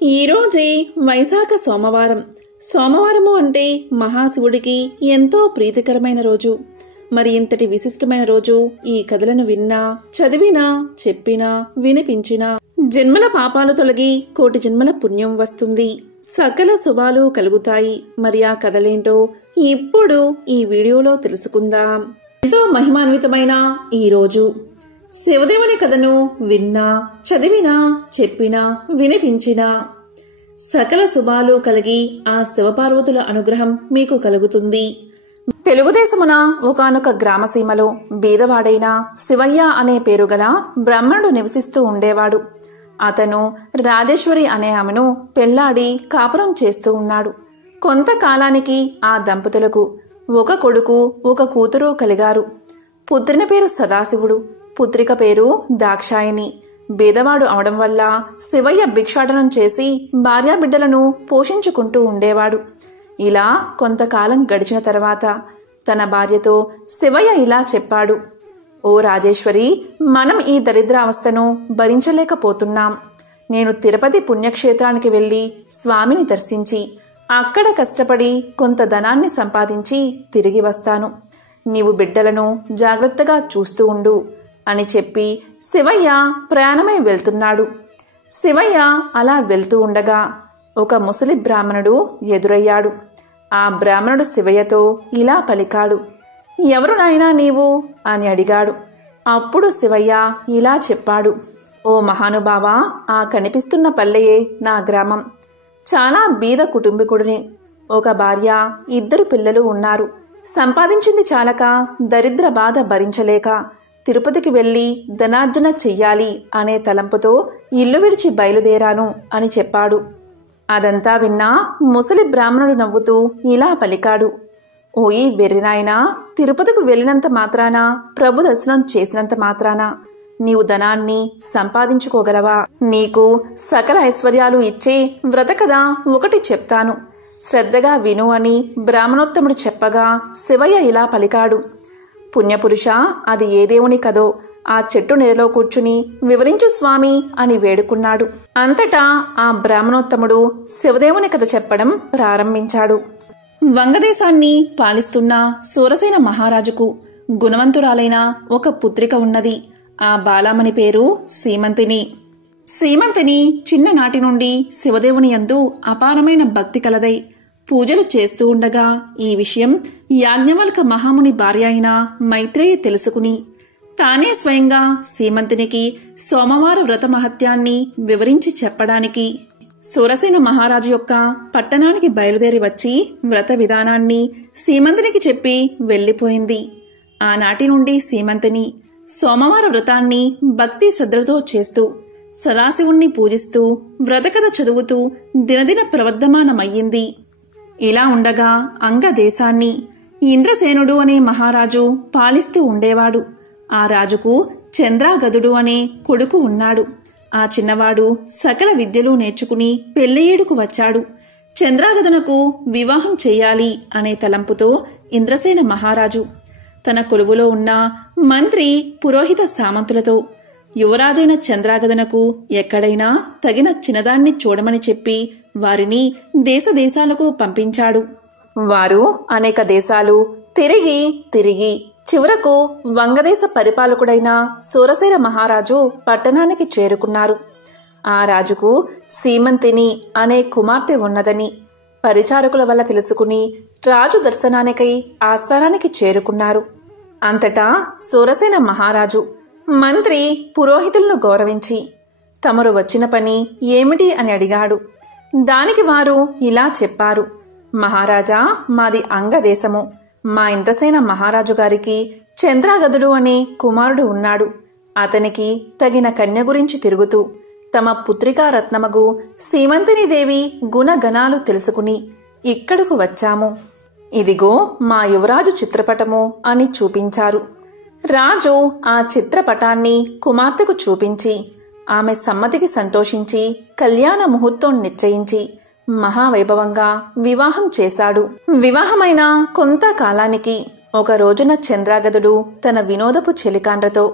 ఈరోజే వైశాఖ సోమవారం. సోమవారము అంటే మహాశివుడికి ఎంతో ప్రీతికరమైన రోజు. మరి ఇంతటి విశిష్టమైన రోజు ఈ కథలను విన్నా, చదివినా, చెప్పినా, వినిపించినా జన్మల పాపాలు తొలగి కోటి జన్మల పుణ్యం వస్తుంది, సకల శుభాలు కలుగుతాయి. మరి ఆ కథలేంటో ఇప్పుడు ఈ వీడియోలో తెలుసుకుందాం. ఎంతో మహిమాన్వితమైన ఈ రోజు శివదేవుని కథను విన్నా, చదివినా, చెప్పినా, వినిపించినా సకల శుభాలు కలిగి ఆ శివపార్వతుల అనుగ్రహం మీకు కలుగుతుంది. తెలుగుదేశమున ఒకానొక గ్రామసీమలో బీదవాడైన శివయ్య అనే పేరుగల బ్రాహ్మణుడు నివసిస్తూ ఉండేవాడు. అతను రాజేశ్వరి అనే ఆమెను పెళ్లాడి కాపురం చేస్తూ ఉన్నాడు. కొంతకాలానికి ఆ దంపతులకు ఒక కొడుకు, ఒక కూతురు కలిగారు. పుత్రుని పేరు సదాశివుడు, పుత్రిక పేరు దాక్షాయిని. బీదవాడు అవడం వల్ల శివయ్య భిక్షాటనం చేసి భార్యాబిడ్డలను పోషించుకుంటూ ఉండేవాడు. ఇలా కొంతకాలం గడిచిన తర్వాత తన భార్యతో శివయ్య ఇలా చెప్పాడు: ఓ రాజేశ్వరి, మనం ఈ దరిద్రావస్థను భరించలేకపోతున్నాం. నేను తిరుపతి పుణ్యక్షేత్రానికి వెళ్లి స్వామిని దర్శించి అక్కడ కష్టపడి కొంత ధనాన్ని సంపాదించి తిరిగి వస్తాను. నీవు బిడ్డలను జాగ్రత్తగా చూస్తూ ఉండు అని చెప్పి శివయ్య ప్రయాణమై వెళ్తున్నాడు. శివయ్య అలా వెళ్తూ ఉండగా ఒక ముసలి బ్రాహ్మణుడు ఎదురయ్యాడు. ఆ బ్రాహ్మణుడు శివయ్యతో ఇలా పలికాడు: ఎవరు నాయనా నీవు అని అడిగాడు. అప్పుడు శివయ్య ఇలా చెప్పాడు: ఓ మహానుభావా, ఆ కనిపిస్తున్న పల్లెయే నా గ్రామం. చాలా బీద కుటుంబీకుడిని. ఒక భార్య, 2 పిల్లలు ఉన్నారు. సంపాదించింది చాలక దరిద్ర బాధ భరించలేక తిరుపతికి వెళ్లి ధనార్జన చెయ్యాలి అనే తలంపుతో ఇల్లు విడిచి బయలుదేరాను అని చెప్పాడు. అదంతా విన్నా ముసలి బ్రాహ్మణుడు నవ్వుతూ ఇలా పలికాడు: ఓయి వెర్రినాయనా, తిరుపతికి వెళ్ళినంత మాత్రాన, ప్రభు దర్శనం చేసినంత మాత్రాన నీవు ధనాన్ని సంపాదించుకోగలవా? నీకు సకల ఐశ్వర్యాలు ఇచ్చే వ్రత కథ ఒకటి చెప్తాను, శ్రద్ధగా విను అని బ్రాహ్మణోత్తముడు చెప్పగా శివయ్య ఇలా పలికాడు: పుణ్యపురుష, అది ఏ దేవుని కదో ఆ చెట్టు నీడలో కూర్చుని వివరించు స్వామి అని వేడుకున్నాడు. అంతటా ఆ బ్రాహ్మణోత్తముడు శివదేవుని కథ చెప్పడం ప్రారంభించాడు. వంగదేశాన్ని పాలిస్తున్న సూరసేన మహారాజుకు గుణవంతురాలైన ఒక పుత్రిక ఉన్నది. ఆ బాలామణి పేరు సీమంతిని. సీమంతిని చిన్ననాటి నుండి శివదేవుని యందు అపారమైన భక్తి కలదై పూజలు చేస్తూ ఉండగా ఈ విషయం యాజ్ఞవల్క మహాముని భార్య అయిన మైత్రేయి తెలుసుకుని తానే స్వయంగా సీమంతినికి సోమవార వ్రత మహత్యాన్ని వివరించి చెప్పడానికి సూరసేన మహారాజు యొక్క పట్టణానికి బయలుదేరి వచ్చి వ్రత విధానాన్ని సీమంతినికి చెప్పి వెళ్లిపోయింది. ఆనాటి నుండి సీమంతిని సోమవార వ్రతాన్ని భక్తి శ్రద్ధలతో చేస్తూ సదాశివుణ్ణి పూజిస్తూ వ్రతకథ చదువుతూ దినదిన ప్రవర్ధమానమయ్యింది. ఇలా ఉండగా అంగదేశాన్ని ఇంద్రసేనుడు అనే మహారాజు పాలిస్తూ ఉండేవాడు. ఆ రాజుకు చంద్రాగదుడు అనే కొడుకు ఉన్నాడు. ఆ చిన్నవాడు సకల విద్యలు నేర్చుకుని పెళ్లియేడుకు వచ్చాడు. చంద్రాగదనకు వివాహం చెయ్యాలి అనే తలంపుతో ఇంద్రసేన మహారాజు తన కొలువులో ఉన్న మంత్రి, పురోహిత సామంతులతో యువరాజైన చంద్రాగదనకు ఎక్కడైనా తగిన చిన్నదాన్ని చూడమని చెప్పి వారిని దేశదేశాలకు పంపించాడు. వారు అనేక దేశాలు తిరిగి తిరిగి చివరకు వంగదేశ పరిపాలకుడైన సూరసేన మహారాజు పట్టణానికి చేరుకున్నారు. ఆ రాజుకు సీమంతిని అనే కుమార్తె ఉన్నదని పరిచారకుల వల్ల తెలుసుకుని రాజు దర్శనానికై ఆస్థానానికి చేరుకున్నారు. అంతటా సూరసేన మహారాజు మంత్రి, పురోహితులను గౌరవించి తమరు వచ్చిన పని ఏమిటి అని అడిగాడు. దానికి వారు ఇలా చెప్పారు: మహారాజా, మాది అంగదేశము. మా ఇంద్రసేన మహారాజు గారికి చంద్రాగదుడు అనే కుమారుడు ఉన్నాడు. అతనికి తగిన కన్య గురించి తిరుగుతూ తమ పుత్రికా రత్నమగు సీమంతిని దేవి గుణగణాలు తెలుసుకుని ఇక్కడకు వచ్చాము. ఇదిగో మా యువరాజు చిత్రపటము అని చూపించారు. రాజు ఆ చిత్రపటాన్ని కుమార్తెకు చూపించి ఆమె సమ్మతికి సంతోషించి కళ్యాణ ముహూర్తం నిశ్చయించి మహావైభవంగా వివాహం చేశాడు. వివాహమైన కొంతకాలానికి ఒక రోజున చంద్రాగదుడు తన వినోదపు చెలికాండ్రతో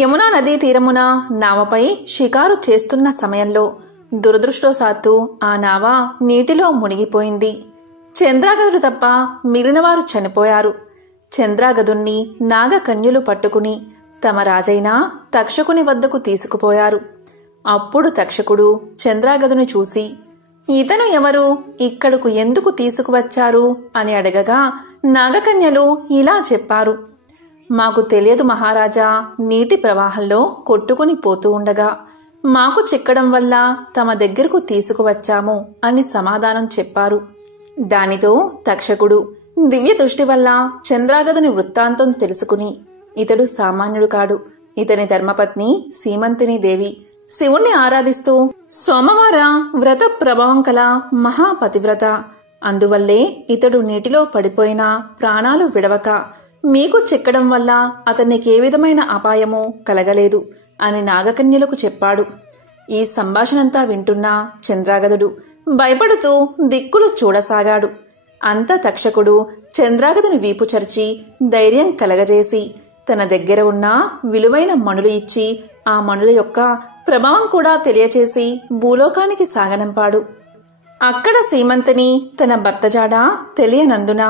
యమునా నదీ తీరమున నావపై షికారు చేస్తున్న సమయంలో దురదృష్టవశాత్తు ఆ నావ నీటిలో మునిగిపోయింది. చంద్రాగదుడు తప్ప మిగిలినవారు చనిపోయారు. చంద్రాగదుణ్ణి నాగకన్యలు పట్టుకుని తమ రాజైన తక్షకుని వద్దకు తీసుకుపోయారు. అప్పుడు తక్షకుడు చంద్రాగదుని చూసి, ఇతను ఎవరు, ఇక్కడకు ఎందుకు తీసుకువచ్చారు అని అడగగా నాగకన్యలు ఇలా చెప్పారు, మాకు తెలియదు మహారాజా, నీటి ప్రవాహంలో కొట్టుకుని పోతూ ఉండగా మాకు చిక్కడం వల్ల తమ దగ్గరకు తీసుకువచ్చాము అని సమాధానం చెప్పారు. దానితో తక్షకుడు దివ్య దృష్టి వల్ల చంద్రాగదుని వృత్తాంతం తెలుసుకుని, ఇతడు సామాన్యుడు కాడు, ఇతని ధర్మపత్ని సీమంతిని దేవి శివుణ్ణి ఆరాధిస్తూ సోమవార వ్రత ప్రభావం కల మహాపతివ్రత, అందువల్లే ఇతడు నీటిలో పడిపోయినా ప్రాణాలు విడవక మీకు చిక్కడం వల్ల అతనికి ఏ విధమైన అపాయమూ కలగలేదు అని నాగకన్యలకు చెప్పాడు. ఈ సంభాషణంతా వింటున్న చంద్రాగదుడు భయపడుతూ దిక్కులు చూడసాగాడు. అంత తక్షకుడు చంద్రాగదుని వీపు చరిచి ధైర్యం కలగజేసి తన దగ్గర ఉన్న విలువైన మణులు ఇచ్చి ఆ మణుల యొక్క ప్రభావం కూడా తెలియచేసి భూలోకానికి సాగనంపాడు. అక్కడ సీమంతిని తన భర్త జాడ తెలియనందున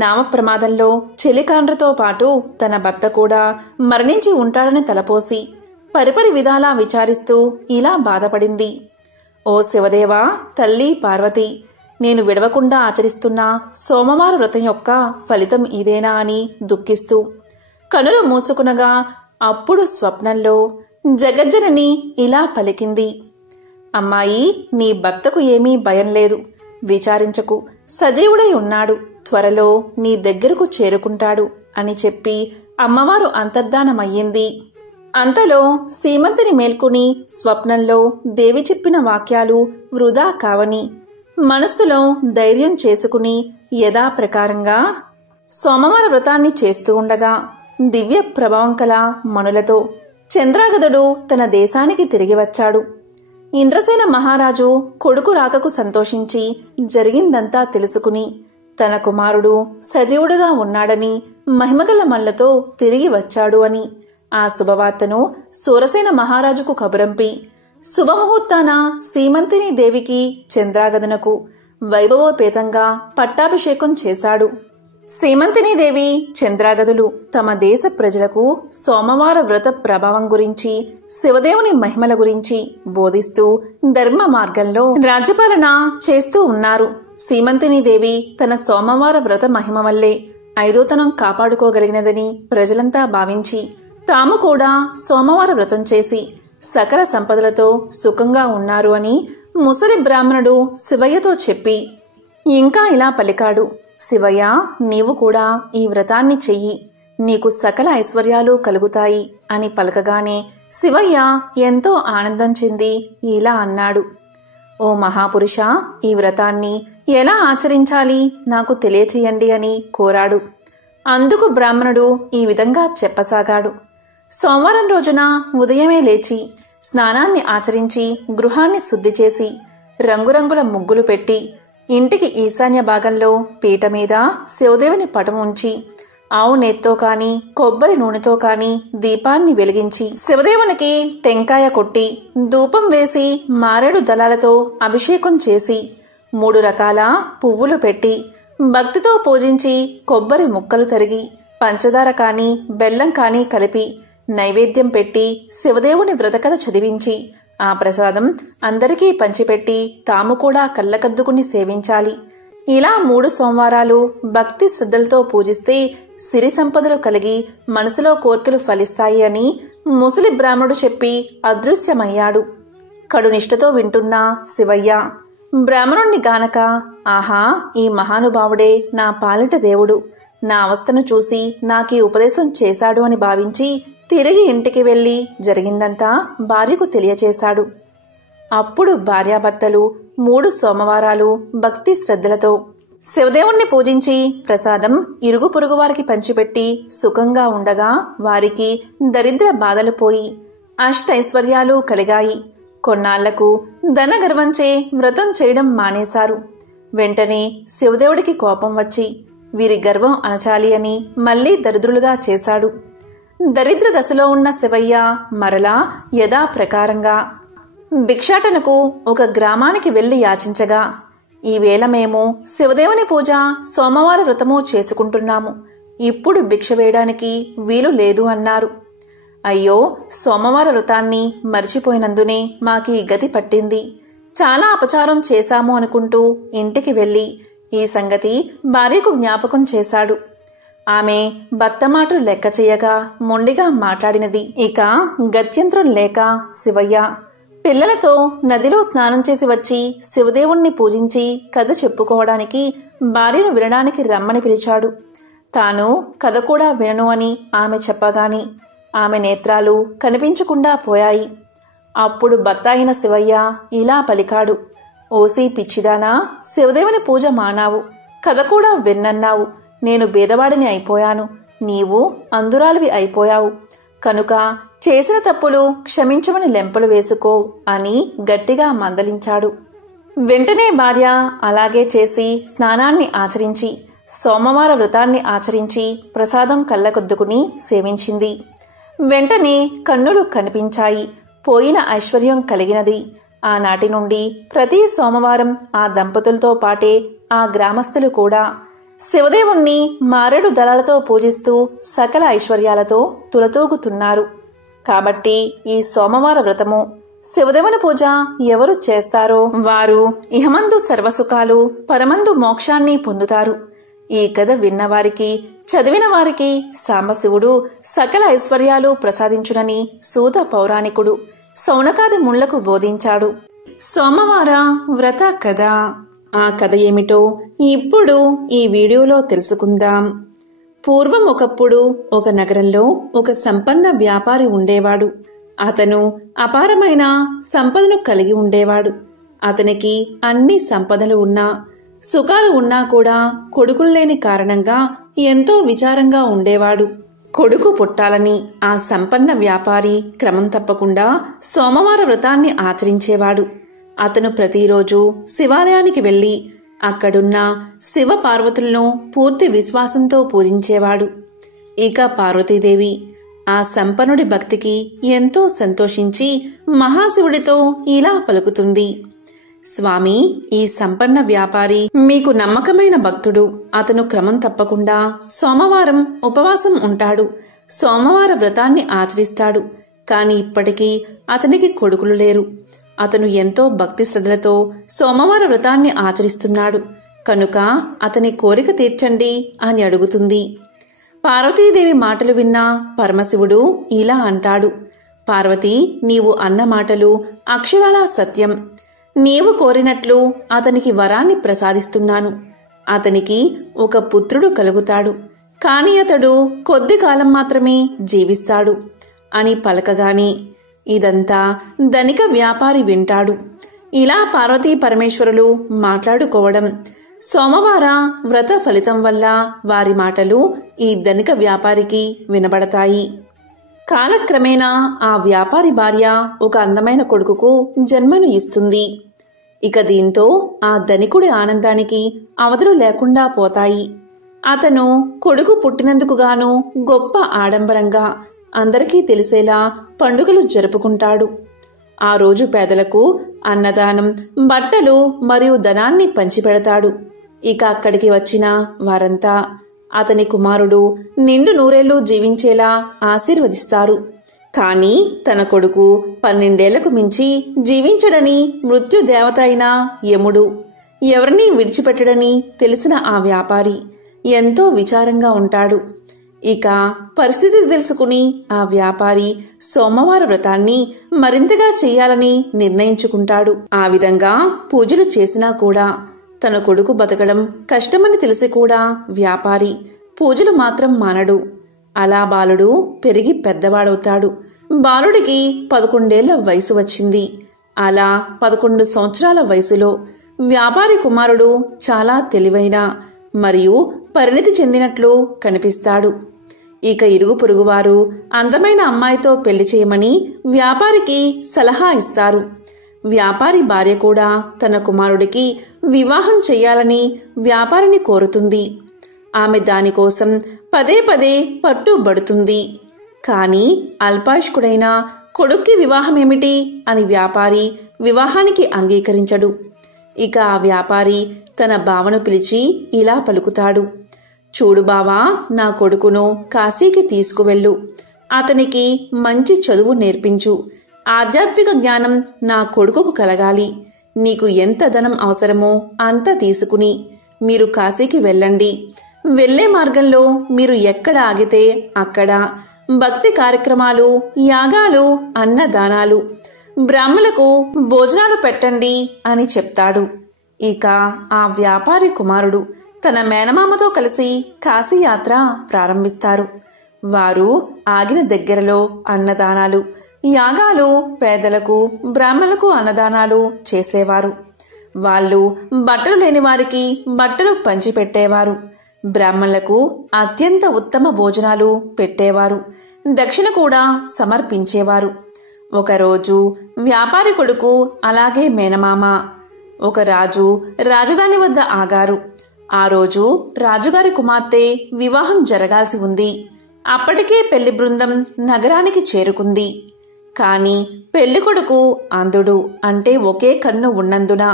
నామ ప్రమాదంలో చెలికాండ్రతో పాటు తన భర్త కూడా మరణించి ఉంటాడని తలపోసి పరిపరి విధాలా విచారిస్తూ ఇలా బాధపడింది. ఓ శివదేవా, తల్లి పార్వతి, నేను విడవకుండా ఆచరిస్తున్న సోమవార వ్రతం యొక్క ఫలితం ఇదేనా అని దుఃఖిస్తూ కనులు మూసుకునగా అప్పుడు స్వప్నంలో జగజ్జనని ఇలా పలికింది, అమ్మాయి, నీ భర్తకు ఏమీ భయం లేదు, విచారించకు, సజీవుడై ఉన్నాడు, త్వరలో నీ దగ్గరకు చేరుకుంటాడు అని చెప్పి అమ్మవారు అంతర్ధానమయ్యింది. అంతలో సీమంతిని మేల్కొని స్వప్నంలో దేవి చెప్పిన వాక్యాలు వృధా కావని మనస్సులో ధైర్యం చేసుకుని యథాప్రకారంగా సోమవార వ్రతాన్ని చేస్తూ ఉండగా దివ్య ప్రభావం కల మణులతో చంద్రాగదుడు తన దేశానికి తిరిగి వచ్చాడు. ఇంద్రసేన మహారాజు కొడుకు రాకకు సంతోషించి జరిగిందంతా తెలుసుకుని తన కుమారుడు సజీవుడుగా ఉన్నాడని మహిమగల మల్లతో తిరిగి వచ్చాడు అని ఆ శుభవార్తను సూరసేన మహారాజుకు కబురంపి శుభముహూర్తాన సీమంతిని దేవికి చంద్రాగదునకు వైభవోపేతంగా పట్టాభిషేకం చేశాడు. సీమంతిని దేవి చంద్రాగదులు తమ దేశ ప్రజలకు సోమవార వ్రత ప్రభావం గురించి, శివదేవుని మహిమల గురించి బోధిస్తూ ధర్మ మార్గంలో రాజ్యపాలన చేస్తూ ఉన్నారు. సీమంతిని దేవి తన సోమవార వ్రత మహిమ వల్లే ఐదోతనం కాపాడుకోగలిగినదని ప్రజలంతా భావించి తాము కూడా సోమవార వ్రతం చేసి సకల సంపదలతో సుఖంగా ఉన్నారు అని ముసలి బ్రాహ్మణుడు శివయ్యతో చెప్పి ఇంకా ఇలా పలికాడు, శివయ్య, నీవు కూడా ఈ వ్రతాన్ని చెయ్యి, నీకు సకల ఐశ్వర్యాలు కలుగుతాయి అని పలకగానే శివయ్య ఎంతో ఆనందం చెంది ఇలా అన్నాడు, ఓ మహాపురుష, ఈ వ్రతాన్ని ఎలా ఆచరించాలి నాకు తెలియచేయండి అని కోరాడు. అందుకు బ్రాహ్మణుడు ఈ విధంగా చెప్పసాగాడు. సోమవారం రోజున ఉదయమే లేచి స్నానాన్ని ఆచరించి గృహాన్ని శుద్ధి చేసి రంగురంగుల ముగ్గులు పెట్టి ఇంటికి ఈశాన్య భాగంలో పీట మీద శివదేవుని పటం ఉంచి ఆవు నెత్తో కాని కొబ్బరి నూనెతో కాని దీపాన్ని వెలిగించి శివదేవునికి టెంకాయ కొట్టి ధూపం వేసి మారేడు దళాలతో అభిషేకం చేసి 3 రకాల పువ్వులు పెట్టి భక్తితో పూజించి కొబ్బరి ముక్కలు తరిగి పంచదార కాని బెల్లం కాని కలిపి నైవేద్యం పెట్టి శివదేవుని వ్రతకథ చదివించి ఆ ప్రసాదం అందరికీ పంచిపెట్టి తాము కూడా కళ్ళకద్దుకుని సేవించాలి. ఇలా 3 సోమవారాలు భక్తి శ్రద్ధలతో పూజిస్తే సిరి సంపదలు కలిగి మనసులో కోర్కెలు ఫలిస్తాయి అని ముసలి బ్రాహ్మణుడు చెప్పి అదృశ్యమయ్యాడు. కడునిష్టతో వింటున్న శివయ్య బ్రాహ్మణుణ్ణి గానక, ఆహా, ఈ మహానుభావుడే నా పాలిట దేవుడు, నా అవస్థను చూసి నాకీ ఉపదేశం చేశాడు అని భావించి తిరిగి ఇంటికి వెళ్లి జరిగిందంతా భార్యకు తెలియచేశాడు. అప్పుడు భార్యాభర్తలు 3 సోమవారాలు భక్తి శ్రద్ధలతో శివదేవుణ్ణి పూజించి ప్రసాదం ఇరుగు పొరుగు వారికి పంచిపెట్టి సుఖంగా ఉండగా వారికి దరిద్ర బాధలు పోయి అష్టైశ్వర్యాలు కలిగాయి. కొన్నాళ్లకు ధనగర్వంచే వ్రతం చేయడం మానేశారు. వెంటనే శివదేవుడికి కోపం వచ్చి వీరి గర్వం అణచాలి అని మళ్లీ దరిద్రులుగా చేశాడు. దరిద్ర దశలో ఉన్న శివయ్య మరలా యథాప్రకారంగా భిక్షాటనకు ఒక గ్రామానికి వెళ్లి యాచించగా, ఈవేళ మేము శివదేవుని పూజ, సోమవార వ్రతము చేసుకుంటున్నాము. ఇప్పుడు భిక్ష వేయడానికి వీలు లేదు అన్నారు. అయ్యో, సోమవార వ్రతాన్ని మర్చిపోయినందునే మాకీ గతి పట్టింది. చాలా అపచారం చేశాము అనుకుంటూ ఇంటికి వెళ్లి ఈ సంగతి భార్యకు జ్ఞాపకం చేశాడు. ఆమె భర్త మాటలు లెక్క చేయగా మొండిగా మాట్లాడినది. ఇక గత్యంతరం లేక శివయ్య పిల్లలతో నదిలో స్నానం చేసి వచ్చి శివదేవుణ్ణి పూజించి కథ చెప్పుకోవడానికి భార్యను వినడానికి రమ్మని పిలిచాడు. తాను కథ కూడా వినను అని ఆమె చెప్పగాని ఆమె నేత్రాలు కనిపించకుండా పోయాయి. అప్పుడు భర్త అయిన శివయ్య ఇలా పలికాడు. ఓసి పిచ్చిదానా, శివదేవుని పూజ మానావు, కథ కూడా విన్నన్నావు. నేను బేదవాడిని అయిపోయాను, నీవు అందురాలివి అయిపోయావు. కనుక చేసిన తప్పులు క్షమించమని లెంపలు వేసుకో అని గట్టిగా మందలించాడు. వెంటనే భార్య అలాగే చేసి స్నానాన్ని ఆచరించి సోమవార వ్రతాన్ని ఆచరించి ప్రసాదం కళ్ళకొద్దుకుని సేవించింది. వెంటనే కన్నులు కనిపించాయి. పోయిన ఐశ్వర్యం కలిగినది. ఆనాటి నుండి ప్రతి సోమవారం ఆ దంపతులతో పాటే ఆ గ్రామస్తులు కూడా శివదేవుణ్ణి మారేడు దళాలతో పూజిస్తూ సకల ఐశ్వర్యాలతో తులతూగుతున్నారు. కాబట్టి ఈ సోమవార వ్రతము, శివదేవుని పూజ ఎవరు చేస్తారో వారు ఇహమందు సర్వసుఖాలు, పరమందు మోక్షాన్ని పొందుతారు. ఈ కథ విన్నవారికి, చదివిన వారికి సాంబశివుడు సకల ఐశ్వర్యాలు ప్రసాదించునని సూత పౌరాణికుడు శౌనకాది ముళ్లకు బోధించాడు. సోమవార వ్రత కథ. ఆ కథ ఏమిటో ఇప్పుడు ఈ వీడియోలో తెలుసుకుందాం. పూర్వం ఒకప్పుడు ఒక నగరంలో ఒక సంపన్న వ్యాపారి ఉండేవాడు. అతను అపారమైన సంపదను కలిగి ఉండేవాడు. అతనికి అన్ని సంపదలు ఉన్నా, సుఖాలు ఉన్నా కూడా కొడుకులు లేని కారణంగా ఎంతో విచారంగా ఉండేవాడు. కొడుకు పుట్టాలని ఆ సంపన్న వ్యాపారి క్రమం తప్పకుండా సోమవార వ్రతాన్ని ఆచరించేవాడు. అతను ప్రతిరోజు శివాలయానికి వెళ్లి అక్కడున్న శివ పార్వతులను పూర్తి విశ్వాసంతో పూజించేవాడు. ఇక పార్వతీదేవి ఆ సంపన్నుడి భక్తికి ఎంతో సంతోషించి మహాశివుడితో ఇలా పలుకుతుంది. స్వామి, ఈ సంపన్న వ్యాపారి మీకు నమ్మకమైన భక్తుడు. అతను క్రమం తప్పకుండా సోమవారం ఉపవాసం ఉంటాడు, సోమవార వ్రతాన్ని ఆచరిస్తాడు. కాని ఇప్పటికీ అతనికి కొడుకులు లేరు. అతను ఎంతో భక్తి శ్రద్ధలతో సోమవార వ్రతాన్ని ఆచరిస్తున్నాడు. కనుక అతని కోరిక తీర్చండి అని అడుగుతుంది. పార్వతీదేవి మాటలు విన్న పరమశివుడు ఇలా అంటాడు. పార్వతి, నీవు అన్న మాటలు అక్షరాలా సత్యం. నీవు కోరినట్లు అతనికి వరాన్ని ప్రసాదిస్తున్నాను. అతనికి ఒక పుత్రుడు కలుగుతాడు. కాని అతడు కొద్ది కాలం మాత్రమే జీవిస్తాడు అని పలకగానే ఇదంతా ధనిక వ్యాపారి వింటాడు. ఇలా పార్వతీ పరమేశ్వరులు మాట్లాడుకోవడం, సోమవార వ్రత ఫలితం వల్ల వారి మాటలు ఈ ధనిక వ్యాపారికి వినబడతాయి. కాలక్రమేణా ఆ వ్యాపారి భార్య ఒక అందమైన కొడుకుకు జన్మను ఇస్తుంది. ఇక దీంతో ఆ ధనికుడి ఆనందానికి అవధులు లేకుండా పోతాయి. అతను కొడుకు పుట్టినందుకు గాను గొప్ప ఆడంబరంగా అందరికీ తెలిసేలా పండుగలు జరుపుకుంటాడు. ఆ రోజు పేదలకు అన్నదానం, బట్టలు మరియు ధనాన్ని పంచిపెడతాడు. ఇక అక్కడికి వచ్చిన వారంతా అతని కుమారుడు నిండు నూరేళ్లు జీవించేలా ఆశీర్వదిస్తారు. కాని తన కొడుకు 12 మించి జీవించడని మృత్యుదేవత అయిన యముడు ఎవరినీ విడిచిపెట్టడని తెలిసిన ఆ వ్యాపారి ఎంతో విచారంగా ఉంటాడు. ఇక పరిస్థితి తెలుసుకుని ఆ వ్యాపారి సోమవార వ్రతాన్ని మరింతగా చెయ్యాలని నిర్ణయించుకుంటాడు. ఆ విధంగా పూజలు చేసినా కూడా తన కొడుకు బతకడం కష్టమని తెలిసి కూడా వ్యాపారి పూజలు మాత్రం మానడు. అలా బాలుడు పెరిగి పెద్దవాడవుతాడు. బాలుడికి 11 వయసు వచ్చింది. అలా 11 సంవత్సరాల వయసులో వ్యాపారి కుమారుడు చాలా తెలివైన మరియు పరిణితి చెందినట్లు కనిపిస్తాడు. ఇక ఇరుగు పొరుగువారు అందమైన అమ్మాయితో పెళ్లి చేయమని వ్యాపారికి సలహా ఇస్తారు. వ్యాపారి భార్య కూడా తన కుమారుడికి వివాహం చెయ్యాలని వ్యాపారిని కోరుతుంది. ఆమె దానికోసం పదే పట్టుబడుతుంది. కాని అల్పాయుష్కుడైన కొడుక్కి వివాహమేమిటి అని వ్యాపారి వివాహానికి అంగీకరించడు. ఇక ఆ వ్యాపారి తన బావను పిలిచి ఇలా పలుకుతాడు: చూడు బావా, నా కొడుకును కాశీకి తీసుకువెళ్ళు. అతనికి మంచి చదువు నేర్పించు. ఆధ్యాత్మిక జ్ఞానం నా కొడుకుకు కలగాలి. నీకు ఎంత ధనం అవసరమో అంత తీసుకుని మీరు కాశీకి వెళ్ళండి. వెళ్లే మార్గంలో మీరు ఎక్కడ ఆగితే అక్కడ భక్తి కార్యక్రమాలు, యాగాలు, అన్నదానాలు, బ్రాహ్మలకు భోజనాలు పెట్టండి అని చెప్తాడు. ఇక ఆ వ్యాపారి కుమారుడు తన మేనమామతో కలిసి కాశీయాత్ర ప్రారంభిస్తారు. వారు ఆగిన దగ్గరలో అన్నదానాలు, యాగాలు, పేదలకు, బ్రాహ్మణులకు అన్నదానాలు చేసేవారు. వాళ్ళు బట్టలు లేని వారికి బట్టలు పంచిపెట్టేవారు. బ్రాహ్మణులకు అత్యంత ఉత్తమ భోజనాలు పెట్టేవారు. దక్షిణ కూడా సమర్పించేవారు. ఒకరోజు వ్యాపారి కొడుకు అలాగే మేనమామ ఒక రాజు రాజధాని వద్ద ఆగారు. ఆ రోజు రాజుగారి కుమార్తె వివాహం జరగాల్సి ఉంది. అప్పటికే పెళ్లి బృందం నగరానికి చేరుకుంది. కాని పెళ్లికొడుకు అంధుడు, అంటే ఒకే కన్ను ఉన్నందున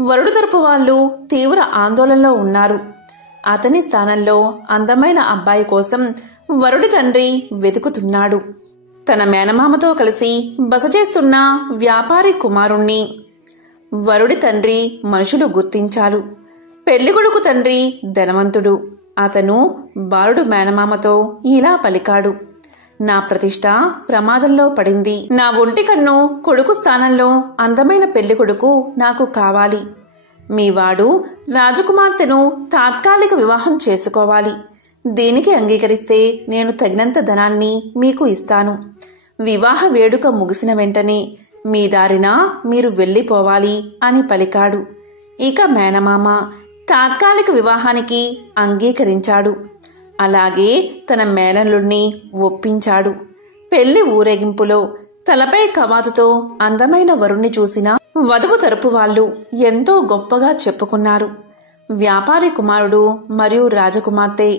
వరుడు తరపు వాళ్ళు తీవ్ర ఆందోళనలో ఉన్నారు. అతని స్థానంలో అందమైన అబ్బాయి కోసం వరుడి తండ్రి వెతుకుతున్నాడు. తన మేనమామతో కలిసి బస చేస్తున్న వ్యాపారి కుమారుణ్ణి వరుడి తండ్రి మనుషులు గుర్తించారు. పెళ్లికొడుకు తండ్రి ధనవంతుడు. అతను బాలుడు మేనమామతో ఇలా పలికాడు: నా ప్రతిష్ట ప్రమాదంలో పడింది. నా ఒంటి కన్ను కొడుకు స్థానంలో అందమైన పెళ్లికొడుకు నాకు కావాలి. మీవాడు రాజకుమార్తెను తాత్కాలిక వివాహం చేసుకోవాలి. దీనికి అంగీకరిస్తే నేను తగినంత ధనాన్ని మీకు ఇస్తాను. వివాహ వేడుక ముగిసిన వెంటనే మీ దారిన మీరు వెళ్ళిపోవాలి అని పలికాడు. ఇక మేనమామ తాత్కాలిక వివాహానికి అంగీకరించాడు. అలాగే తన మేనల్లుణ్ణి ఒప్పించాడు. పెళ్లి ఊరేగింపులో తలపై కవాతుతో అందమైన వరుణ్ణి చూసిన వధువు తరపు వాళ్ళు ఎంతో గొప్పగా చెప్పుకున్నారు. వ్యాపారి కుమారుడు మరియు రాజకుమార్తె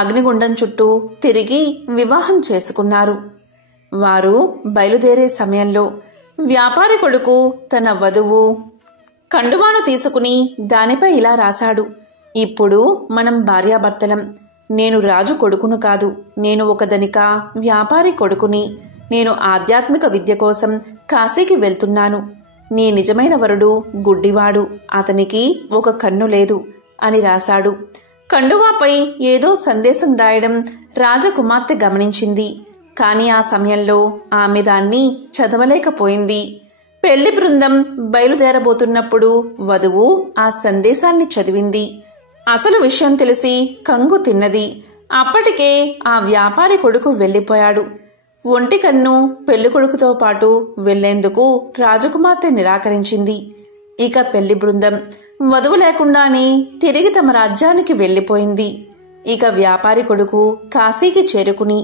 అగ్నిగుండం చుట్టూ తిరిగి వివాహం చేసుకున్నారు. వారు బయలుదేరే సమయంలో వ్యాపారి కొడుకు తన వధువు కండువాను తీసుకుని దానిపై ఇలా రాశాడు: ఇప్పుడు మనం భార్యాభర్తలం. నేను రాజు కొడుకును కాదు. నేను ఒక ధనిక వ్యాపారి కొడుకుని. నేను ఆధ్యాత్మిక విద్య కోసం కాశీకి వెళ్తున్నాను. నీ నిజమైన వరుడు గుడ్డివాడు. అతనికి ఒక కన్ను లేదు అని రాశాడు. కండువాపై ఏదో సందేశం రాయడం రాజకుమార్తె గమనించింది. కాని ఆ సమయంలో ఆమె దాన్ని చదవలేకపోయింది. పెళ్లి బృందం బయలుదేరబోతున్నప్పుడు వధువు ఆ సందేశాన్ని చదివింది. అసలు విషయం తెలిసి కంగు తిన్నది. అప్పటికే ఆ వ్యాపారి కొడుకు వెళ్లిపోయాడు. ఒంటి కన్ను పెళ్లికొడుకుతో పాటు వెళ్లేందుకు రాజకుమార్తె నిరాకరించింది. ఇక పెళ్లి బృందం వధువు లేకుండానే తిరిగి తమ రాజ్యానికి వెళ్లిపోయింది. ఇక వ్యాపారి కొడుకు కాశీకి చేరుకుని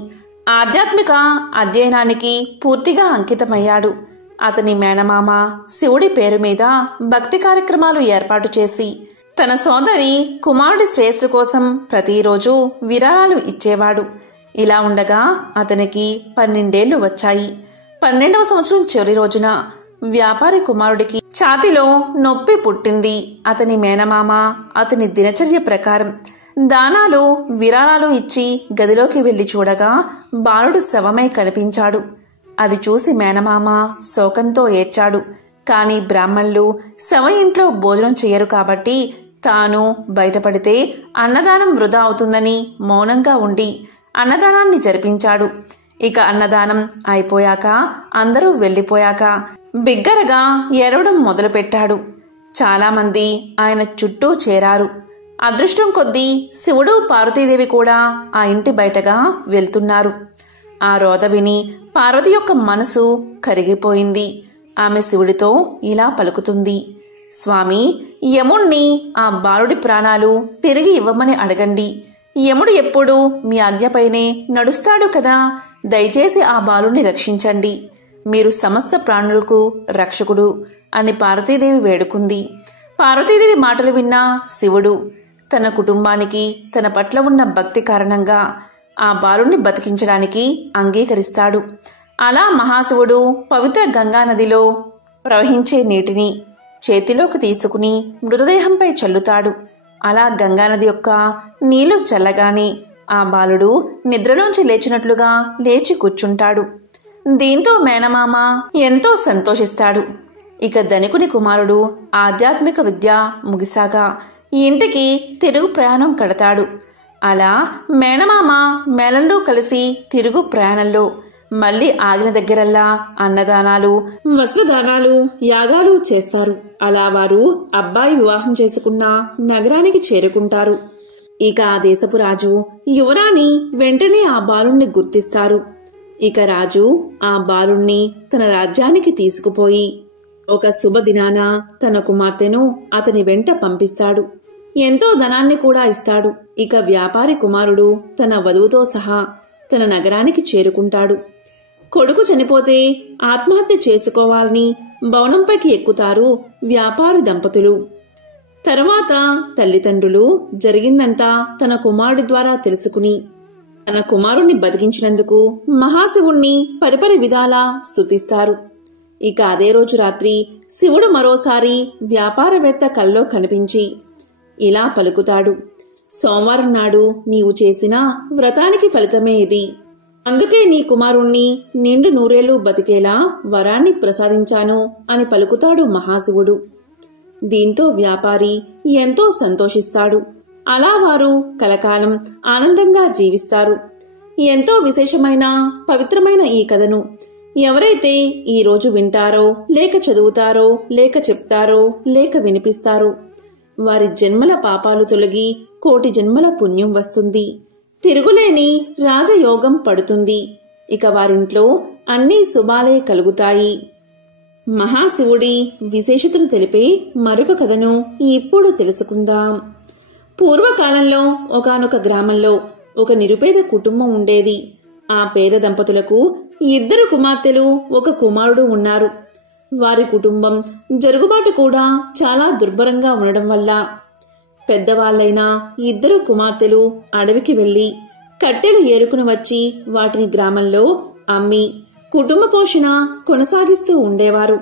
ఆధ్యాత్మిక అధ్యయనానికి పూర్తిగా అంకితమయ్యాడు. అతని మేనమామ శివుడి పేరు మీద భక్తి కార్యక్రమాలు ఏర్పాటు చేసి తన సోదరి కుమారుడి శ్రేయస్సు కోసం ప్రతిరోజు విరాళాలు ఇచ్చేవాడు. ఇలా ఉండగా అతనికి 12 ఏళ్లు వచ్చాయి. 12వ సంవత్సరం చివరి రోజున వ్యాపారి కుమారుడికి ఛాతీలో నొప్పి పుట్టింది. అతని మేనమామ అతని దినచర్య ప్రకారం దానాలు, విరాళాలు ఇచ్చి గదిలోకి వెళ్లి చూడగా బాలుడు శవమై కనిపించాడు. అది చూసి మేనమామ శోకంతో ఏడ్చాడు. కాని బ్రాహ్మణులు శవ ఇంట్లో భోజనం చెయ్యరు కాబట్టి తాను బయటపడితే అన్నదానం వృధా అవుతుందని మౌనంగా ఉండి అన్నదానాన్ని జరిపించాడు. ఇక అన్నదానం అయిపోయాక అందరూ వెళ్లిపోయాక బిగ్గరగా ఏడవడం మొదలుపెట్టాడు. చాలామంది ఆయన చుట్టూ చేరారు. అదృష్టం కొద్దీ శివుడు, పార్వతీదేవి కూడా ఆ ఇంటి బయటగా వెళ్తున్నారు. ఆ రోద విని పార్వతి యొక్క మనసు కరిగిపోయింది. ఆమె శివుడితో ఇలా పలుకుతుంది: స్వామి, యముణ్ణి ఆ బాలుడి ప్రాణాలు తిరిగి ఇవ్వమని అడగండి. యముడు ఎప్పుడూ మీ ఆజ్ఞపైనే నడుస్తాడు కదా. దయచేసి ఆ బాలుని రక్షించండి. మీరు సమస్త ప్రాణులకు రక్షకుడు అని పార్వతీదేవి వేడుకుంది. పార్వతీదేవి మాటలు విన్న శివుడు తన కుటుంబానికి తన పట్ల ఉన్న భక్తి కారణంగా ఆ బాలుని బతికించడానికి అంగీకరిస్తాడు. అలా మహాశివుడు పవిత్ర గంగానదిలో ప్రవహించే నీటిని చేతిలోకి తీసుకుని మృతదేహంపై చల్లుతాడు. అలా గంగానది యొక్క నీళ్లు చల్లగానే ఆ బాలుడు నిద్రలోంచి లేచినట్లుగా లేచి కూర్చుంటాడు. దీంతో మేనమామ ఎంతో సంతోషిస్తాడు. ఇక ధనికుని కుమారుడు ఆధ్యాత్మిక విద్య ముగిసాక ఇంటికి తిరుగు ప్రయాణం కడతాడు. అలా మేనమామ మేళంలో కలిసి తిరుగు ప్రయాణంలో మళ్లీ ఆగిన దగ్గరల్లా అన్నదానాలు, వస్త్రదానాలు, యాగాలు చేస్తారు. అలా వారు అబ్బాయి వివాహం చేసుకున్న నగరానికి చేరుకుంటారు. ఇక ఆ దేశపు రాజు, యువరాణి వెంటనే ఆ బాలుణ్ణి గుర్తిస్తారు. ఇక రాజు ఆ బాలుణ్ణి తన రాజ్యానికి తీసుకుపోయి ఒక శుభదినాన తన కుమార్తెను అతని వెంట పంపిస్తాడు. ఎంతో ధనాన్ని కూడా ఇస్తాడు. ఇక వ్యాపారి కుమారుడు తన వధువుతో సహా తన నగరానికి చేరుకుంటాడు. కొడుకు చనిపోతే ఆత్మహత్య చేసుకోవాలని భవనంపైకి ఎక్కుతారు వ్యాపారి దంపతులు. తర్వాత తల్లిదండ్రులు జరిగిందంతా తన కుమారుడి ద్వారా తెలుసుకుని తన కుమారుణ్ణి బతికించినందుకు మహాశివుణ్ణి పరిపరి విధాలా స్తుతిస్తారు. ఇక అదే రోజు రాత్రి శివుడు మరోసారి వ్యాపారవేత్త కల్లో కనిపించి ఇలా పలుకుతాడు: సోమవారం నాడు నీవు చేసిన వ్రతానికి ఫలితమే ఇది. అందుకే నీ కుమారుణ్ణి నిండు నూరేళ్లు బతికేలా వరాన్ని ప్రసాదించాను అని పలుకుతాడు మహాశివుడు. దీంతో వ్యాపారి ఎంతో సంతోషిస్తాడు. అలా వారు కలకాలం ఆనందంగా జీవిస్తారు. ఎంతో విశేషమైన పవిత్రమైన ఈ కథను ఎవరైతే ఈ రోజు వింటారో, లేక చదువుతారో, లేక చెప్తారో, లేక వినిపిస్తారో వారి జన్మల పాపాలు తొలగి కోటి జన్మల పుణ్యం వస్తుంది. తిరుగులేని రాజయోగం పడుతుంది. ఇక వారింట్లో అన్ని శుభాలే కలుగుతాయి. మహాశివుడి విశేషతను తెలిపే మరొక కథను ఇప్పుడు తెలుసుకుందాం. పూర్వకాలంలో ఒకానొక గ్రామంలో ఒక నిరుపేద కుటుంబం ఉండేది. ఆ పేద దంపతులకు 2 కుమార్తెలు, 1 కుమారుడు ఉన్నారు. వారి కుటుంబం జరుగుబాటు కూడా చాలా దుర్భరంగా ఉండడం వల్ల పెద్దవాళ్లైన 2 కుమార్తెలు అడవికి వెళ్లి కట్టెలు ఏరుకుని వచ్చి వాటిని గ్రామంలో అమ్మి కుటుంబ పోషణ కొనసాగిస్తూ ఉండేవారు.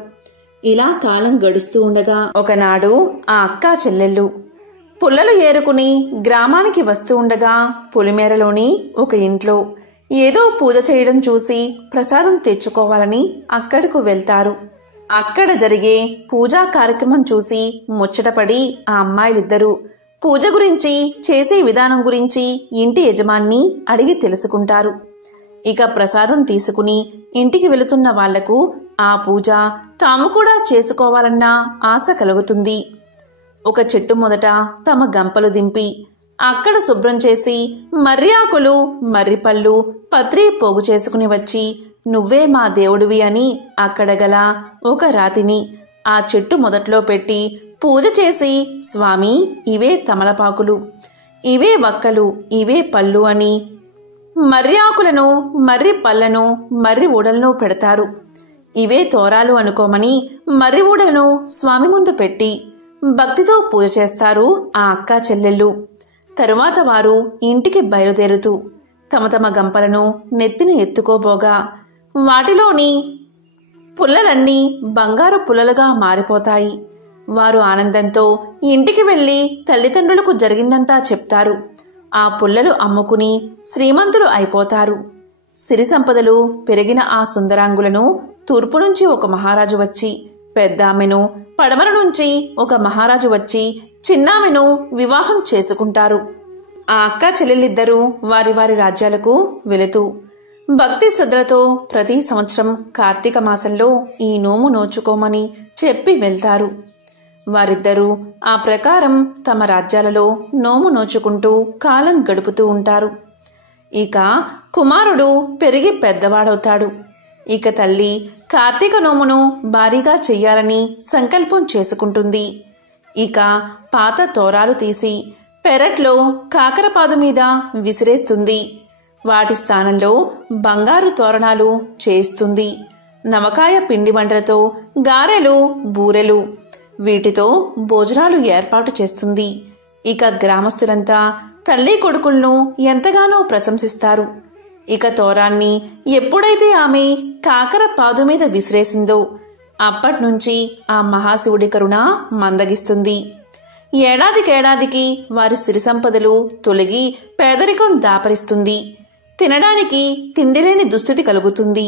ఇలా కాలం గడుస్తూ ఉండగా ఒకనాడు ఆ అక్కా చెల్లెళ్ళు పుల్లలు ఏరుకుని గ్రామానికి వస్తూ ఉండగా పొలిమేరలోని ఒక ఇంట్లో ఏదో పూజ చేయడం చూసి ప్రసాదం తెచ్చుకోవాలని అక్కడకు వెళ్తారు. అక్కడ జరిగే పూజా కార్యక్రమం చూసి ముచ్చటపడి ఆ అమ్మాయిలిద్దరూ పూజ గురించి, చేసే విధానం గురించి ఇంటి యజమాన్ని అడిగి తెలుసుకుంటారు. ఇక ప్రసాదం తీసుకుని ఇంటికి వెళుతున్న వాళ్లకు ఆ పూజ తాము కూడా చేసుకోవాలన్న ఆశ కలుగుతుంది. ఒక చెట్టు మొదట తమ గంపలు దింపి అక్కడ శుభ్రం చేసి మర్రి ఆకులు, మర్రిపళ్ళు, పత్రి పోగు చేసుకుని వచ్చి నువ్వే మా దేవుడివి అని అక్కడ గల ఒక రాతిని ఆ చెట్టు మొదట్లో పెట్టి పూజ చేసి, స్వామి ఇవే తమలపాకులు, ఇవే వక్కలు, ఇవే పళ్ళు అని మర్రి ఆకులను, మర్రి పళ్ళను, మర్రి ఊడలను పెడతారు. ఇవే తోరాలు అనుకోమని మర్రి ఊడలను స్వామి ముందు పెట్టి భక్తితో పూజ చేస్తారు ఆ అక్కా చెల్లెళ్ళు. తరువాత వారు ఇంటికి బయలుదేరుతూ తమ తమ గంపలను నెత్తిన ఎత్తుకోబోగా వాటిలోని పుల్లలన్నీ బంగారు పుల్లలుగా మారిపోతాయి. వారు ఆనందంతో ఇంటికి వెళ్లి తల్లిదండ్రులకు జరిగిందంతా చెప్తారు. ఆ పుల్లలు అమ్ముకుని శ్రీమంతులు అయిపోతారు. సిరి సంపదలు పెరిగిన ఆ సుందరాంగులను తూర్పు నుంచి ఒక మహారాజు వచ్చి, పెద్దామెను పడమర నుంచి ఒక మహారాజు వచ్చి చిన్నామెను వివాహం చేసుకుంటారు. ఆ అక్క చెల్లెలిద్దరూ వారి వారి రాజ్యాలకు వెళుతూ భక్తి శ్రద్ధలతో ప్రతి సంవత్సరం కార్తీక మాసంలో ఈ నోము నోచుకోమని చెప్పి వెళ్తారు. వారిద్దరూ ఆ ప్రకారం తమ రాజ్యాలలో నోము నోచుకుంటూ కాలం గడుపుతూ ఉంటారు. ఇక కుమారుడు పెరిగి పెద్దవాడవుతాడు. ఇక తల్లి కార్తీక నోమును భారీగా చెయ్యాలని సంకల్పం చేసుకుంటుంది. ఇక పాత తోరాలు తీసి పెరట్లో కాకరపాదు మీద విసిరేస్తుంది. వాటి స్థానంలో బంగారు తోరణాలు చేస్తుంది. నవకాయ పిండి వంటలతో గారెలు, బూరెలు, వీటితో భోజనాలు ఏర్పాటు చేస్తుంది. ఇక గ్రామస్తులంతా తల్లి కొడుకులను ఎంతగానో ప్రశంసిస్తారు. ఇక తోరాన్ని ఎప్పుడైతే ఆమె కాకర పాదు మీద విసిరేసిందో అప్పట్నుంచి ఆ మహాశివుడి కరుణ మందగిస్తుంది. ఏడాదికేడాదికి వారి సిరి సంపదలు తొలగి పేదరికం దాపరిస్తుంది. తినడానికి తిండిలేని దుస్థితి కలుగుతుంది.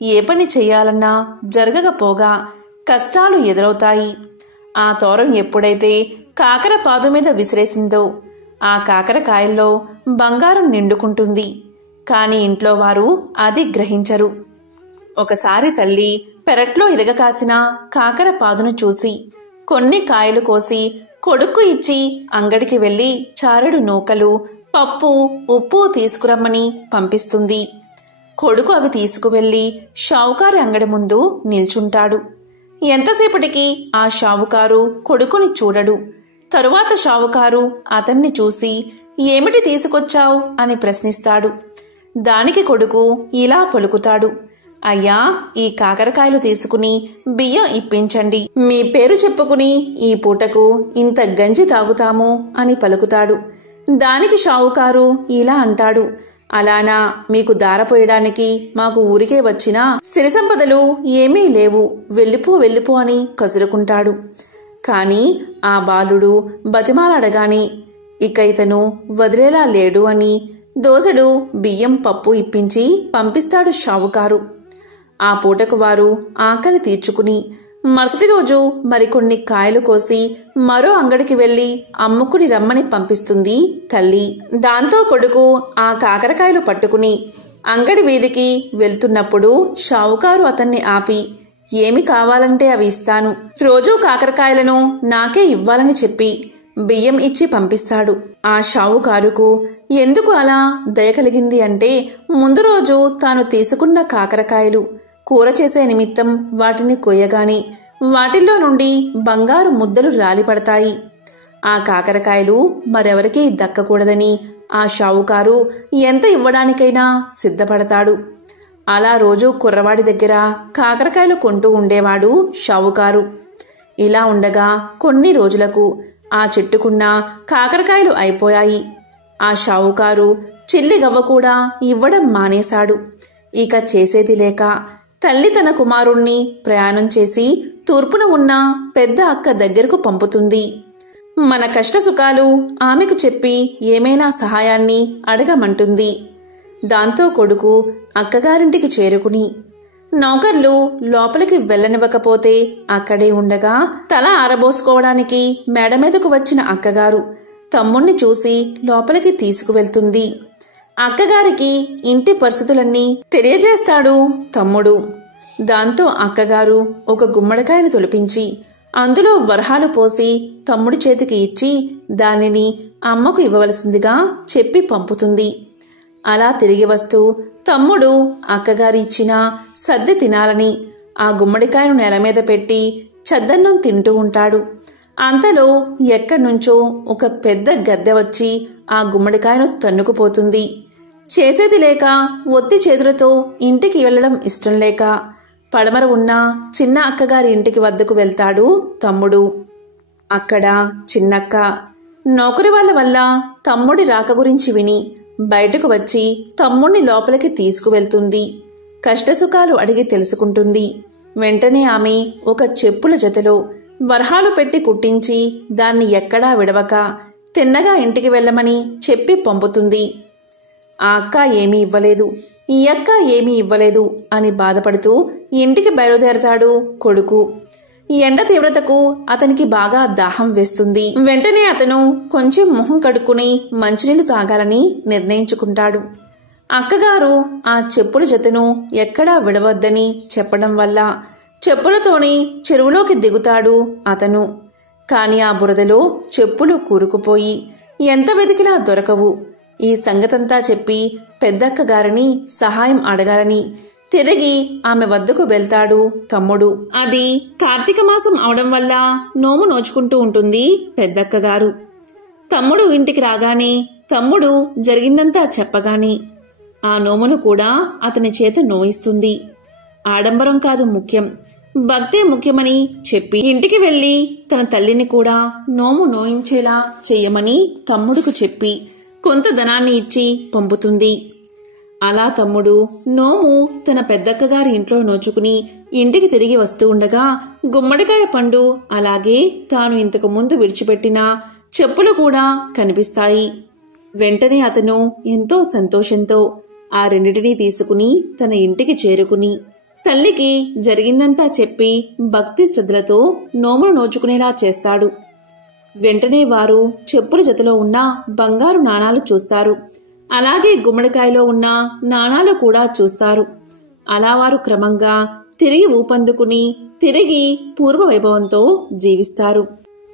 ఏ పని చెయ్యాలన్నా జరగకపోగా కష్టాలు ఎదురవుతాయి. ఆ తోరం ఎప్పుడైతే కాకర పాదు మీద విసిరేసిందో ఆ కాకరకాయల్లో బంగారం నిండుకుంటుంది. కాని ఇంట్లో వారు అది గ్రహించరు. ఒకసారి తల్లి పెరట్లో ఇరగకాసిన కాకర పాదును చూసి కొన్ని కాయలు కోసి కొడుకు ఇచ్చి అంగడికి వెళ్లి చారెడు నూకలు, పప్పు, ఉప్పు తీసుకురమ్మని పంపిస్తుంది. కొడుకు అవి తీసుకువెళ్లి షావుకారి అంగడి ముందు నిల్చుంటాడు. ఎంతసేపటికి ఆ షావుకారు కొడుకుని చూడడు. తరువాత షావుకారు అతన్ని చూసి ఏమిటి తీసుకొచ్చావు అని ప్రశ్నిస్తాడు. దానికి కొడుకు ఇలా పలుకుతాడు, అయ్యా, ఈ కాకరకాయలు తీసుకుని బియ్యం ఇప్పించండి. మీ పేరు చెప్పుకుని ఈ పూటకు ఇంత గంజి తాగుతాము అని పలుకుతాడు. దానికి షావుకారు ఇలా అంటాడు, అలానా, మీకు దారపోయడానికి మాకు ఊరికే వచ్చినా సిరి సంపదలు ఏమీ లేవు, వెళ్ళిపో అని కసురుకుంటాడు. కాని ఆ బాలుడు బతిమాలాడగాని ఇక ఇతను వదిలేలా లేడు అని దోసెడు బియ్యం, పప్పు ఇప్పించి పంపిస్తాడు షావుకారు. ఆ పూటకు వారు ఆకలి తీర్చుకుని మరుసటి రోజు మరికొన్ని కాయలు కోసి మరో అంగడికి వెళ్లి అమ్ముకుని రమ్మని పంపిస్తుంది తల్లి. దాంతో కొడుకు ఆ కాకరకాయలు పట్టుకుని అంగడి వీధికి వెళ్తున్నప్పుడు షావుకారు అతన్ని ఆపి, ఏమి కావాలంటే అవి ఇస్తాను, రోజూ కాకరకాయలను నాకే ఇవ్వాలని చెప్పి బియ్యం ఇచ్చి పంపిస్తాడు. ఆ షావుకారుకు ఎందుకు అలా దయ కలిగింది అంటే, ముందు రోజు తాను తీసుకున్న కాకరకాయలు కూర చేసే నిమిత్తం వాటిని కొయ్యగాని వాటిల్లో నుండి బంగారు ముద్దలు రాలిపడతాయి. ఆ కాకరకాయలు మరెవరికీ దక్కకూడదని ఆ షావుకారు ఎంత ఇవ్వడానికైనా సిద్ధపడతాడు. అలా రోజూ కుర్రవాడి దగ్గర కాకరకాయలు కొంటూ ఉండేవాడు షావుకారు. ఇలా ఉండగా కొన్ని రోజులకు ఆ చెట్టుకున్న కాకరకాయలు అయిపోయాయి. ఆ షావుకారు చిల్లిగవ్వ కూడా ఇవ్వడం మానేశాడు. ఇక చేసేది లేక తల్లి తన కుమారుణ్ణి ప్రయాణం చేసి తూర్పున ఉన్న పెద్ద అక్క దగ్గరకు పంపుతుంది. మన కష్టసుఖాలు ఆమెకు చెప్పి ఏమైనా సహాయాన్ని అడగమంటుంది. దాంతో కొడుకు అక్కగారింటికి చేరుకుని నౌకర్లు లోపలికి వెళ్లనివ్వకపోతే అక్కడే ఉండగా తల ఆరబోసుకోవడానికి మేడ మీదకు వచ్చిన అక్కగారు తమ్ముణ్ణి చూసి లోపలికి తీసుకువెళ్తుంది. అక్కగారికి ఇంటి పరిస్థితులన్నీ తెలియజేస్తాడు తమ్ముడు. దాంతో అక్కగారు ఒక గుమ్మడికాయను తొలిపించి అందులో వరహాలు పోసి తమ్ముడి చేతికి ఇచ్చి దానిని అమ్మకు ఇవ్వవలసిందిగా చెప్పి పంపుతుంది. అలా తిరిగి వస్తూ తమ్ముడు అక్కగారి ఇచ్చిన సద్ది తినాలని ఆ గుమ్మడికాయను నేల మీద పెట్టి చద్దన్నం తింటూ ఉంటాడు. అంతలో ఎక్కడ్నుంచో ఒక పెద్ద గద్దె వచ్చి ఆ గుమ్మడికాయను తన్నుకుపోతుంది. చేసేది లేక ఒత్తి చేతులతో ఇంటికి వెళ్లడం ఇష్టం లేక పడమర ఉన్న చిన్న అక్కగారి ఇంటికి వద్దకు వెళ్తాడు తమ్ముడు. అక్కడ చిన్నక్క నౌకరి వాళ్ళ వల్ల తమ్ముడి రాక గురించి విని బయటకు వచ్చి తమ్ముణ్ణి లోపలికి తీసుకువెళ్తుంది. కష్టసుఖాలు అడిగి తెలుసుకుంటుంది. వెంటనే ఆమె ఒక చెప్పుల జతలో వరహాలు పెట్టి కుట్టించి దాన్ని ఎక్కడా విడవక తిన్నగా ఇంటికి వెళ్ళమని చెప్పి పంపుతుంది. ఆ అక్క ఏమీ ఇవ్వలేదు, ఈ అక్క ఏమీ ఇవ్వలేదు అని బాధపడుతూ ఇంటికి బయలుదేరతాడు కొడుకు. ఎండ తీవ్రతకు అతనికి బాగా దాహం వేస్తుంది. వెంటనే అతను కొంచెం మొహం కడుక్కుని మంచినీళ్లు తాగాలని నిర్ణయించుకుంటాడు. అక్కగారు ఆ చెప్పుల జతను ఎక్కడా విడవద్దని చెప్పడం వల్ల చెప్పులతోని చెరువులోకి దిగుతాడు అతను. కాని ఆ బురదలో చెప్పులు కూరుకుపోయి ఎంత వెతికినా దొరకవు. ఈ సంగతంతా చెప్పి పెద్దక్కగారిని సహాయం అడగాలని తిరిగి ఆమె వద్దకు వెళ్తాడు తమ్ముడు. అది కార్తీక మాసం అవడం వల్ల నోము నోచుకుంటూ ఉంటుంది పెద్దక్కగారు. తమ్ముడు ఇంటికి రాగానే తమ్ముడు జరిగిందంతా చెప్పగానే ఆ నోమును కూడా అతని చేత నోయిస్తుంది. ఆడంబరం కాదు ముఖ్యం, భక్తే ముఖ్యమని చెప్పి ఇంటికి వెళ్లి తన తల్లిని కూడా నోము నోయించేలా చెయ్యమని తమ్ముడుకు చెప్పి కొంత ధనాన్ని ఇచ్చి పంపుతుంది. అలా తమ్ముడు నోము తన పెద్దక్కగారి ఇంట్లో నోచుకుని ఇంటికి తిరిగి వస్తూ ఉండగా గుమ్మడికాయ పండు అలాగే తాను ఇంతకు ముందు విడిచిపెట్టిన చెప్పులు కూడా కనిపిస్తాయి. వెంటనే అతను ఎంతో సంతోషంతో ఆ రెండిటినీ తీసుకుని తన ఇంటికి చేరుకుని తల్లికి జరిగిందంతా చెప్పి భక్తి శ్రద్ధలతో నోమును నోచుకునేలా చేస్తాడు. వెంటనే వారు చెప్పుల జతలో ఉన్న బంగారు నాణాలు చూస్తారు. అలాగే గుమ్మడికాయలో ఉన్న నాణాలు కూడా చూస్తారు. అలా వారు క్రమంగా తిరిగి ఊపందుకుని తిరిగి పూర్వ వైభవంతో జీవిస్తారు.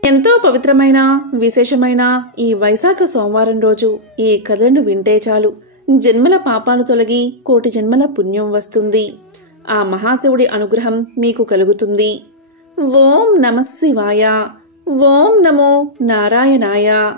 ఎంతో పవిత్రమైన విశేషమైన ఈ వైశాఖ సోమవారం రోజు ఈ కథలను వింటే చాలు జన్మల పాపాలు తొలగి కోటి జన్మల పుణ్యం వస్తుంది. ఆ మహాశివుడి అనుగ్రహం మీకు కలుగుతుంది. ఓం నమః శివాయ. ఓం నమో నారాయణాయ.